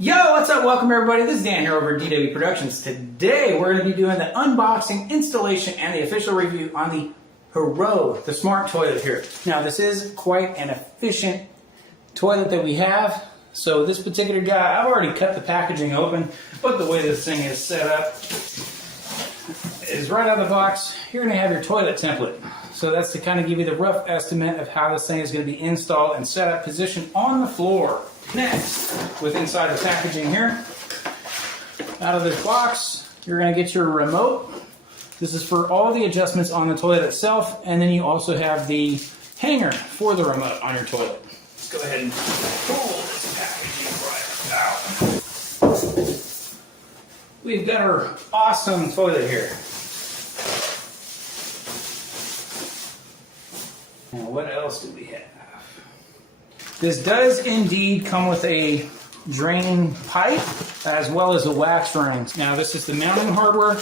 Yo, what's up? Welcome everybody. This is Dan here over at DW Productions. Today we're going to be doing the unboxing, installation, and the official review on the HOROW, the smart toilet here. Now this is quite an efficient toilet that we have. So this particular guy, I've already cut the packaging open, but the way this thing is set up is right out of the box. You're going to have your toilet template. So that's to kind of give you the rough estimate of how this thing is going to be installed and set up, positioned on the floor. Next, with inside the packaging here, out of this box, you're going to get your remote. This is for all the adjustments on the toilet itself, and then you also have the hanger for the remote on your toilet. Let's go ahead and pull this packaging right out. We've got our awesome toilet here. And what else do we have? This does indeed come with a drain pipe as well as a wax ring. Now this is the mounting hardware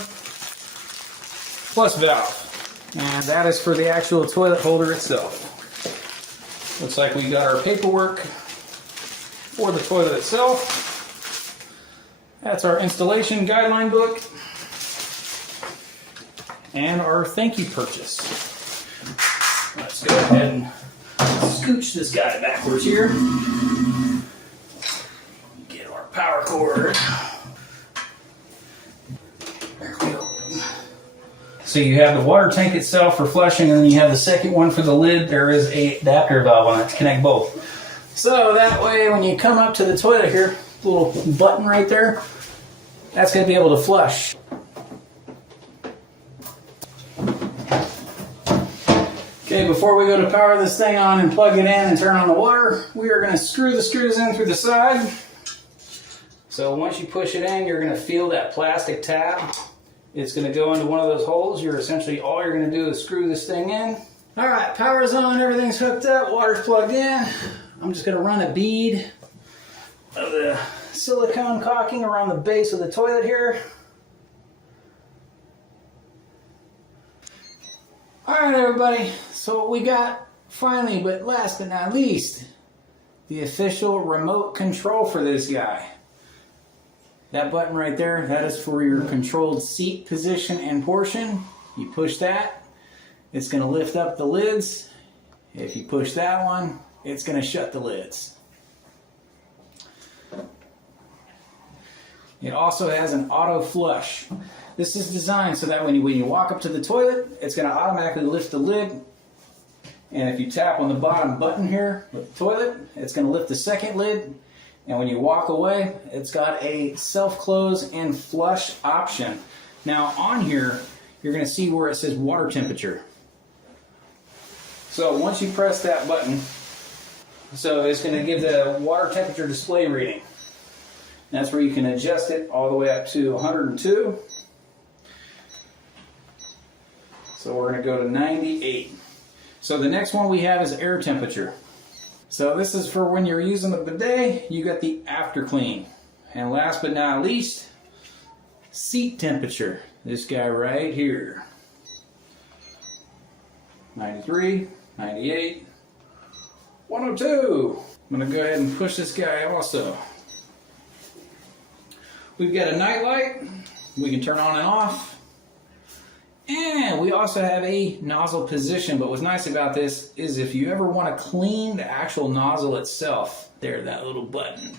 plus valve, and that is for the actual toilet holder itself. Looks like we got our paperwork for the toilet itself. That's our installation guideline book and our thank you purchase. Let's go ahead and scooch this guy backwards here. Get our power cord. There we go. So you have the water tank itself for flushing, and then you have the second one for the lid. There is a adapter valve on it to connect both. So that way when you come up to the toilet here, little button right there, that's going to be able to flush. Okay, before we go to power this thing on and plug it in and turn on the water, we are going to screw the screws in through the side. So once you push it in, you're going to feel that plastic tab. It's going to go into one of those holes. All you're going to do is screw this thing in. All right, power's on, everything's hooked up, water's plugged in. I'm just going to run a bead of the silicone caulking around the base of the toilet here. Alright everybody, so what we got finally, but last but not least, the official remote control for this guy. That button right there, that is for your controlled seat position and portion. You push that, it's going to lift up the lids. If you push that one, it's going to shut the lids. It also has an auto flush. This is designed so that when you walk up to the toilet, it's going to automatically lift the lid. And if you tap on the bottom button here with the toilet, it's going to lift the second lid. And when you walk away, it's got a self-close and flush option. Now on here, you're going to see where it says water temperature. So once you press that button, so it's going to give the water temperature display reading. That's where you can adjust it all the way up to 102. So we're going to go to 98. So the next one we have is air temperature. So this is for when you're using the bidet, you got the after clean. And last but not least, seat temperature. This guy right here. 93, 98, 102. I'm going to go ahead and push this guy also. We've got a night light. We can turn on and off. And we also have a nozzle position, but what's nice about this is if you ever want to clean the actual nozzle itself, there, that little button.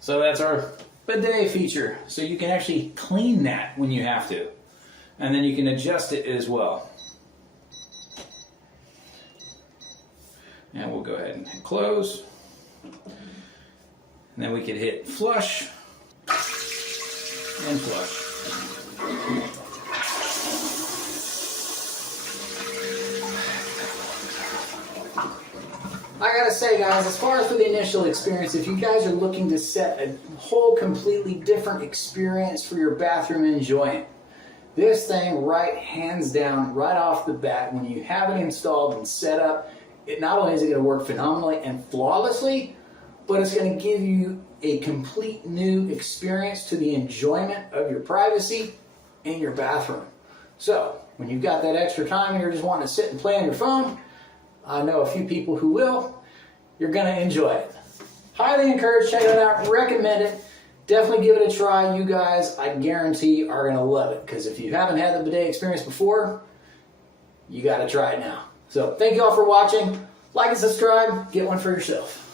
So that's our bidet feature. So you can actually clean that when you have to. And then you can adjust it as well. And we'll go ahead and hit close. And then we could hit flush and flush. I gotta say guys, as far as for the initial experience, if you guys are looking to set a whole completely different experience for your bathroom enjoyment, this thing right hands down, right off the bat, when you have it installed and set up, it not only is it going to work phenomenally and flawlessly, but it's going to give you a complete new experience to the enjoyment of your privacy in your bathroom. So, when you've got that extra time and you're just wanting to sit and play on your phone, I know a few people who will. You're going to enjoy it. Highly encourage, check it out, recommend it. Definitely give it a try. You guys, I guarantee, are going to love it. Because if you haven't had the bidet experience before, you got to try it now. So thank you all for watching. Like and subscribe. Get one for yourself.